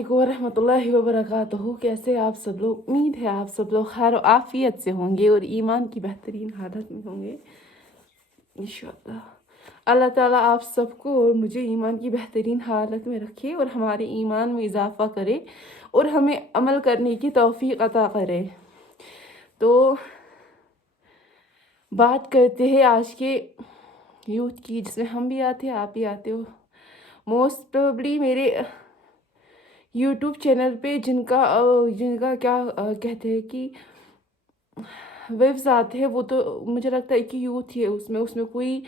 वालेकुम रहमतुल्लाहि व बरकातहू। कैसे आप सब लोग? उम्मीद है आप सब लोग खैर और आफियत से होंगे और ईमान की बेहतरीन हालत में होंगे इंशाअल्लाह। अल्लाह ताला आप सबको और मुझे ईमान की बेहतरीन हालत में रखे और हमारे ईमान में इजाफ़ा करे और हमें अमल करने की तौफीक अता करे। तो बात करते हैं आज के यूथ की, जिसमें हम भी आते हैं, आप भी आते हो। मोस्ट प्रोबेबली मेरे यूट्यूब चैनल पे जिनका जिनका क्या कहते हैं कि वेव्स आते हैं, वो तो मुझे लगता है कि यूथ ही है, उसमें उसमें कोई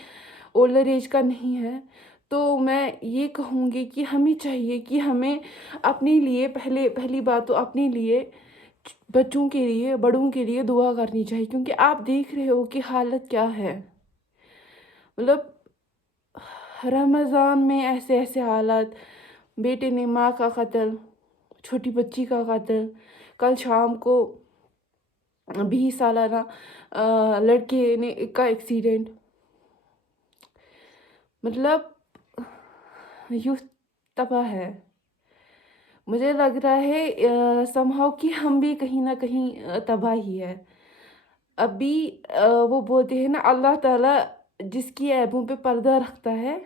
ओल्डर एज का नहीं है। तो मैं ये कहूँगी कि हमें चाहिए कि हमें अपने लिए पहली बात तो अपने लिए, बच्चों के लिए, बड़ों के लिए दुआ करनी चाहिए, क्योंकि आप देख रहे हो कि हालत क्या है। मतलब रमज़ान में ऐसे ऐसे हालात, बेटे ने माँ का कत्ल, छोटी बच्ची का कत्ल, कल शाम को 20 सालाना लड़के ने का एक्सीडेंट। मतलब यूथ तबाह है। मुझे लग रहा है समहाउ कि हम भी कहीं ना कहीं तबाह ही है। अभी वो बोलते हैं ना, अल्लाह ताला जिसकी ऐबों पे पर्दा रखता है,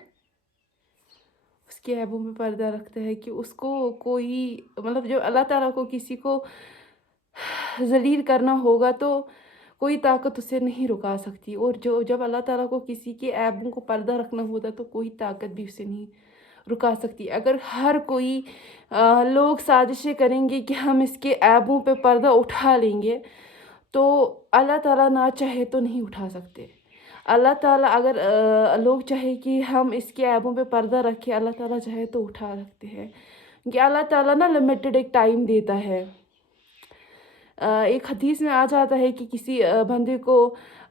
उसके ऐबों पे पर्दा रखता है कि उसको कोई, मतलब जब अल्लाह ताला को किसी को ज़लील करना होगा तो कोई ताकत उसे नहीं रुका सकती। और जब अल्लाह ताला को किसी के ऐबों को पर्दा रखना होता तो कोई ताकत भी उसे नहीं रुका सकती। अगर हर कोई लोग साजिशें करेंगे कि हम इसके ऐबों पे पर्दा उठा लेंगे, तो अल्लाह ताला ना चाहे तो नहीं उठा सकते। अल्लाह ताला अगर लोग चाहे कि हम इसके ऐबों पे पर्दा रखें, अल्लाह ताला चाहे तो उठा सकते हैं, क्योंकि अल्लाह ताला ना लिमिटेड एक टाइम देता है। एक हदीस में आ जाता है कि किसी बंदे को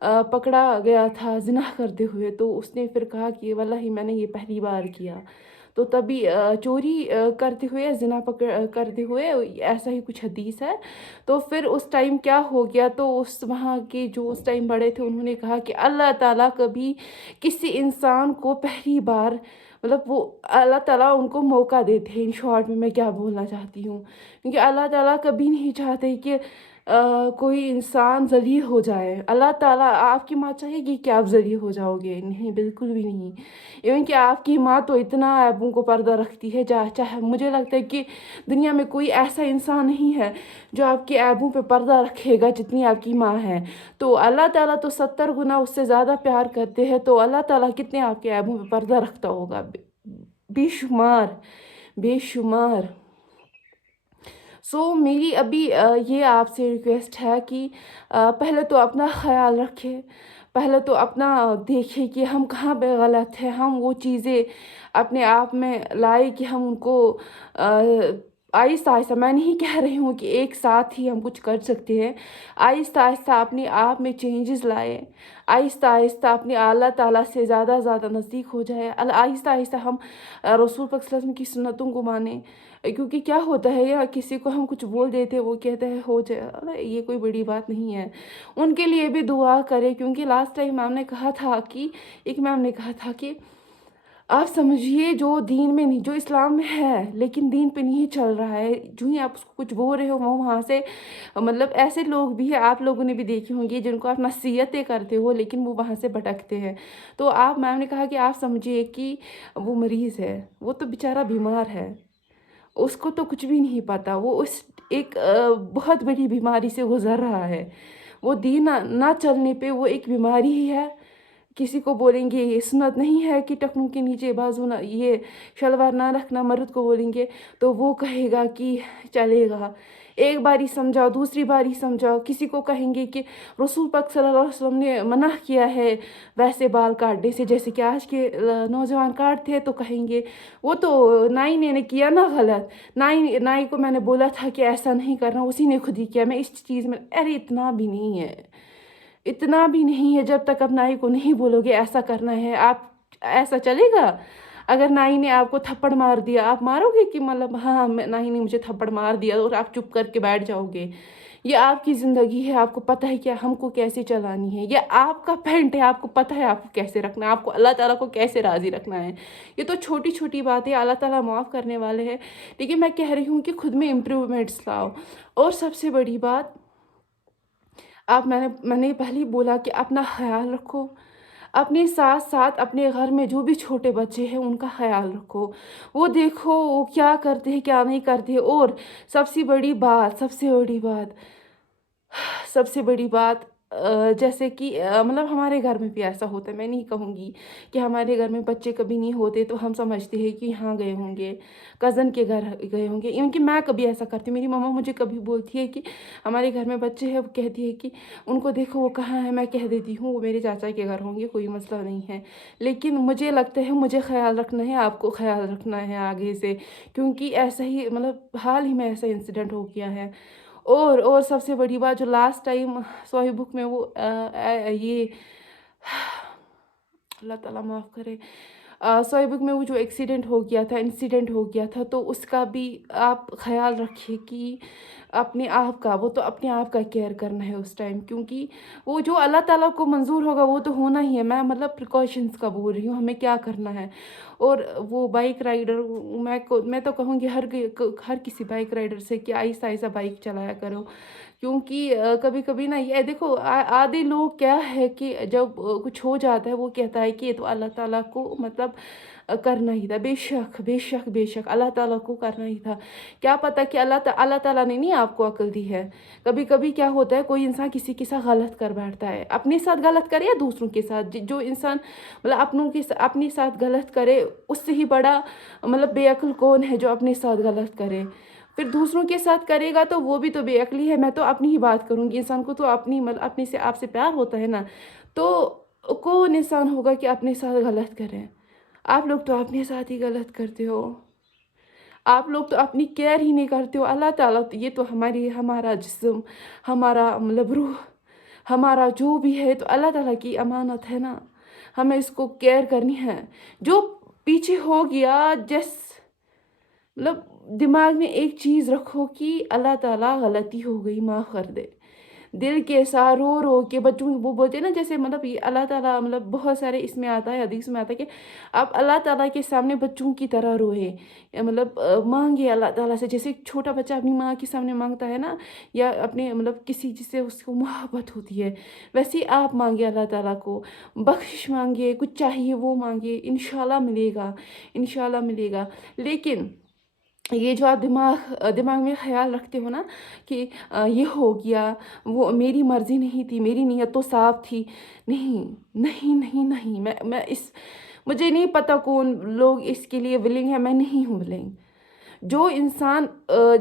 पकड़ा गया था जिना करते हुए, तो उसने फिर कहा कि वल्लाही मैंने ये पहली बार किया। तो तभी चोरी करते हुए, जिना पकड़ करते हुए, ऐसा ही कुछ हदीस है। तो फिर उस टाइम क्या हो गया, तो उस वहाँ के जो उस टाइम बड़े थे, उन्होंने कहा कि अल्लाह ताला कभी किसी इंसान को पहली बार, मतलब वो अल्लाह ताला उनको मौका देते हैं। इन शॉर्ट में मैं क्या बोलना चाहती हूँ, क्योंकि अल्लाह ताला कभी नहीं चाहते कि कोई इंसान ज़लील हो जाए। अल्लाह ताला, आपकी माँ चाहेगी कि आप ज़लील हो जाओगे? नहीं, बिल्कुल भी नहीं। इवन कि आपकी माँ तो इतना ऐबों को पर्दा रखती है, चाहे मुझे लगता है कि दुनिया में कोई ऐसा इंसान नहीं है जो आपके ऐबों पे पर्दा रखेगा जितनी आपकी माँ है। तो अल्लाह ताला तो 70 गुना उससे ज़्यादा प्यार करते हैं, तो अल्लाह ताला कितने आपके ऐबों पे पर्दा रखता होगा? बेशुमार, बेशुमार। मेरी अभी ये आपसे रिक्वेस्ट है कि पहले तो अपना ख़्याल रखें। पहले तो अपना देखें कि हम कहाँ पे गलत हैं। हम वो चीज़ें अपने आप में लाए कि हम उनको आहिस्ता आहिस्ता, मैं नहीं कह रही हूँ कि एक साथ ही हम कुछ कर सकते हैं। आहिस्ता आहिस्ता अपने आप में चेंजेस लाए। आहिस्ता आहिस्ता अपने अल्लाह ताला से ज़्यादा ज़्यादा नज़दीक हो जाए। आहिस्ता आहिस्ता हम रसूल पाक सल्लल्लाहु अलैहि वसल्लम की सुन्नतों को माने। क्योंकि क्या होता है, या किसी को हम कुछ बोल देते हैं, वो कहता है हो जाए, अरे ये कोई बड़ी बात नहीं है। उनके लिए भी दुआ करें, क्योंकि लास्ट टाइम मैम ने कहा था कि, एक मैम ने कहा था कि आप समझिए जो दीन में नहीं, जो इस्लाम में है लेकिन दीन पे नहीं चल रहा है, जो ही आप उसको कुछ बोल रहे हो वो वहाँ से, मतलब ऐसे लोग भी हैं, आप लोगों ने भी देखे होंगे, जिनको आप नसीहतें करते हो लेकिन वो वहाँ से भटकते हैं। तो आप, मैम ने कहा कि आप समझिए कि वो मरीज़ है, वो तो बेचारा बीमार है, उसको तो कुछ भी नहीं पता, वो उस एक बहुत बड़ी बीमारी से गुजर रहा है। वो दीन ना चलने पे वो एक बीमारी ही है। किसी को बोलेंगे ये सुन्नत नहीं है कि टखनों के नीचे बाजू ना, ये शलवार ना रखना, मर्द को बोलेंगे तो वो कहेगा कि चलेगा। एक बारी समझाओ, दूसरी बारी समझाओ। किसी को कहेंगे कि रसूल पाक सल्लल्लाहु अलैहि वसल्लम ने मना किया है वैसे बाल काटने से, जैसे कि आज के नौजवान काटते हैं, तो कहेंगे वो तो नाई ने किया ना गलत, नाई को मैंने बोला था कि ऐसा नहीं करना, उसी ने खुद ही किया, मैं इस चीज़ में। अरे इतना भी नहीं है, इतना भी नहीं है। जब तक आप नाई को नहीं बोलोगे ऐसा करना है, आप ऐसा चलेगा? अगर नाई ने आपको थप्पड़ मार दिया, आप मारोगे कि मतलब हाँ नाई ने मुझे थप्पड़ मार दिया, और आप चुप करके बैठ जाओगे? ये आपकी ज़िंदगी है, आपको पता है कि हमको कैसे चलानी है। ये आपका पैंट है, आपको पता है आपको कैसे रखना है, आपको अल्लाह ताला को कैसे राज़ी रखना है। ये तो छोटी-छोटी बातें अल्लाह ताला माफ़ करने वाले हैं, लेकिन मैं कह रही हूँ कि खुद में इम्प्रूवमेंट्स लाओ। और सबसे बड़ी बात, आप मैंने पहले ही बोला कि अपना ख़्याल रखो। अपने साथ-साथ अपने घर में जो भी छोटे बच्चे हैं उनका ख़्याल रखो। वो देखो वो क्या करते हैं, क्या नहीं करते हैं। और सबसे बड़ी बात जैसे कि मतलब हमारे घर में भी ऐसा होता है। मैं नहीं कहूँगी कि हमारे घर में बच्चे कभी नहीं होते तो हम समझते हैं कि यहाँ गए होंगे, कज़न के घर गए होंगे। इवन कि मैं कभी ऐसा करती हूँ, मेरी मम्मा मुझे कभी बोलती है कि हमारे घर में बच्चे हैं, वो कहती है कि उनको देखो वो कहाँ हैं, मैं कह देती हूँ वो मेरे चाचा के घर होंगे, कोई मसला नहीं है। लेकिन मुझे लगता है मुझे ख़्याल रखना है, आपको ख़्याल रखना है आगे से, क्योंकि ऐसा ही मतलब हाल ही में ऐसा इंसिडेंट हो गया है। और सबसे बड़ी बात, जो लास्ट टाइम सोही बुक में वो ये अल्लाह ताला माफ़ करे, सोही बुक में वो जो इंसिडेंट हो गया था, तो उसका भी आप ख़्याल रखिए कि अपने आप का, वो तो अपने आप का केयर करना है उस टाइम, क्योंकि वो जो अल्लाह ताला को मंज़ूर होगा वो तो होना ही है। मैं मतलब प्रिकॉशंस का बोल रही हूँ, हमें क्या करना है। और वो बाइक राइडर, मैं तो कहूँगी हर किसी बाइक राइडर से कि आहिस्ता-आहिस्ता बाइक चलाया करो, क्योंकि कभी-कभी ना ये देखो, आधे लोग क्या है कि जब कुछ हो जाता है वो कहता है कि ये तो अल्लाह ताला को मतलब करना ही था। बेशक, बेशक, बेशक अल्लाह ताला को करना ही था। क्या पता कि अल्लाह ताला ने नहीं आपको अक्ल दी है। कभी-कभी क्या होता है, कोई इंसान किसी के साथ गलत कर बैठता है। अपने साथ गलत करे या दूसरों के साथ, जो इंसान मतलब अपने साथ गलत करे, उससे ही बड़ा मतलब बेअक्ल कौन है जो अपने साथ गलत करे। फिर दूसरों के साथ करेगा तो वो भी तो बेअक्ली है। मैं तो अपनी ही बात करूँगी, इंसान को तो अपने से आपसे प्यार होता है ना, तो कौन इंसान होगा कि अपने साथ गलत करे। आप लोग तो अपने साथ ही गलत करते हो। आप लोग तो अपनी केयर ही नहीं करते हो। अल्लाह ताला तो ये तो हमारा जिस्म, हमारा मतलब रूह, हमारा जो भी है तो अल्लाह ताला की अमानत है ना, हमें इसको केयर करनी है। जो पीछे हो गया, मतलब दिमाग में एक चीज़ रखो कि अल्लाह ताला गलती हो गई माफ़ कर दे। दिल के साथ रो रो के बच्चों, वो बोलते हैं ना, जैसे मतलब ये अल्लाह ताला मतलब बहुत सारे इसमें आता है, हदीस में आता है कि आप अल्लाह ताला के सामने बच्चों की तरह रोए, या मतलब मांगे अल्लाह ताला से, जैसे एक छोटा बच्चा अपनी माँ के सामने मांगता है ना, या अपने मतलब किसी जिससे उसको मोहब्बत होती है, वैसे ही आप मांगे अल्लाह ताला को, बख्शिश मांगिए, कुछ चाहिए वो मांगिए, इंशाल्लाह मिलेगा, इंशाल्लाह मिलेगा। लेकिन ये जो आप दिमाग में ख़्याल रखते हो ना कि ये हो गया, वो मेरी मर्ज़ी नहीं थी, मेरी नीयत तो साफ़ थी। नहीं, नहीं, नहीं, नहीं, मुझे नहीं पता कौन लोग इसके लिए विलिंग है, मैं नहीं हूँ विलिंग। जो इंसान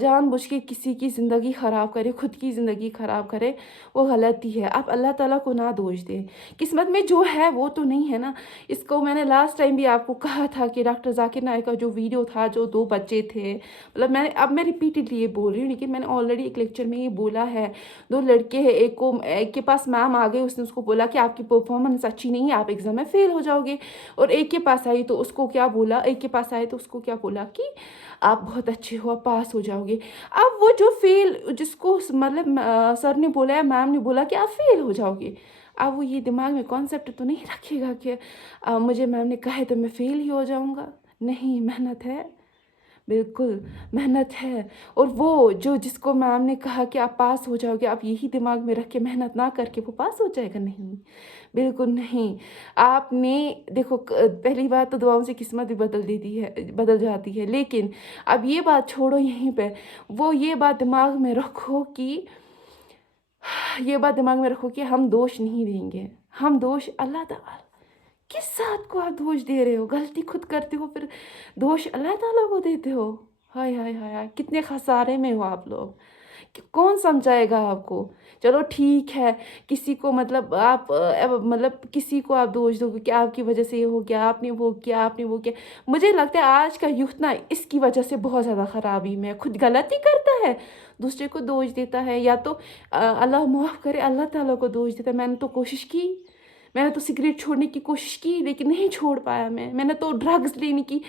जानबूझ के किसी की ज़िंदगी ख़राब करे, खुद की ज़िंदगी ख़राब करे, वो गलती है। आप अल्लाह ताला को ना दोष दें। किस्मत में जो है वो तो नहीं है ना। इसको मैंने लास्ट टाइम भी आपको कहा था कि डॉक्टर ज़ाकिर नाइक का जो वीडियो था, जो 2 बच्चे थे, मतलब मैं रिपीटेडली ये बोल रही हूँ, लेकिन मैंने ऑलरेडी एक लेक्चर में ये बोला है। 2 लड़के हैं, एक के पास मैम आ गई, उसने उसको बोला कि आपकी परफ़ॉर्मेंस अच्छी नहीं है, आप एग्ज़ाम में फ़ेल हो जाओगे। और एक के पास आई तो उसको क्या बोला, एक के पास आए तो उसको क्या बोला कि आप बहुत अच्छे हो, आप पास हो जाओगे। अब वो जो जिसको मतलब सर ने बोला या मैम ने बोला कि आप फ़ेल हो जाओगे, अब वो ये दिमाग में कॉन्सेप्ट तो नहीं रखेगा कि मुझे मैम ने कहा है तो मैं फ़ेल ही हो जाऊँगा। नहीं, मेहनत है, बिल्कुल मेहनत है। और वो जो जिसको मैम ने कहा कि आप पास हो जाओगे, आप यही दिमाग में रख के मेहनत ना करके वो पास हो जाएगा? नहीं, बिल्कुल नहीं। आपने देखो, पहली बात तो दुआओं से किस्मत भी बदल जाती है, लेकिन अब ये बात छोड़ो यहीं पे, वो ये बात दिमाग में रखो कि हम दोष नहीं देंगे, हम दोष अल्लाह ताला, किस बात को आप दोष दे रहे हो? गलती खुद करते हो, फिर दोष अल्लाह ताला को देते हो। हाय हाय हाय हाय, कितने खसारे में हो आप लोग। कौन समझाएगा आपको? चलो ठीक है, किसी को मतलब आप मतलब किसी को आप दोष दोगे कि आपकी वजह से ये हो गया, आपने वो किया, आपने वो किया। मुझे लगता है आज का यूथ ना इसकी वजह से बहुत ज़्यादा ख़राबी में है। खुद गलती करता है, दूसरे को दोष देता है, या तो अल्लाह माफ़ करे अल्लाह ताला को दोष देता है। मैंने तो सिगरेट छोड़ने की कोशिश की, लेकिन नहीं छोड़ पाया मैंने तो ड्रग्स लेने की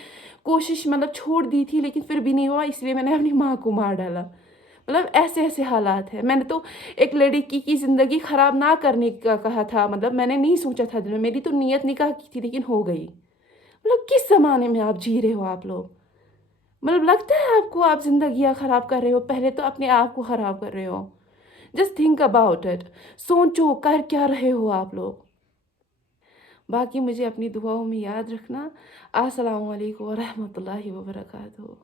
कोशिश मतलब छोड़ दी थी, लेकिन फिर भी नहीं हुआ, इसलिए मैंने अपनी माँ को मार डाला। मतलब ऐसे ऐसे हालात हैं। मैंने तो एक लड़की की ज़िंदगी ख़राब ना करने का कहा था, मतलब मैंने नहीं सोचा था दिल में, मेरी तो नीयत निकाह की थी लेकिन हो गई। मतलब किस ज़माने में आप जी रहे हो आप लोग? मतलब लगता है आपको आप ज़िंदगियाँ ख़राब कर रहे हो, पहले तो अपने आप को ख़राब कर रहे हो। Just think about it. सोचो कर क्या रहे हो आप लोग? बाकी मुझे अपनी दुआओं में याद रखना। अस्सलामु अलैकुम व रहमतुल्लाहि व बरकातहू।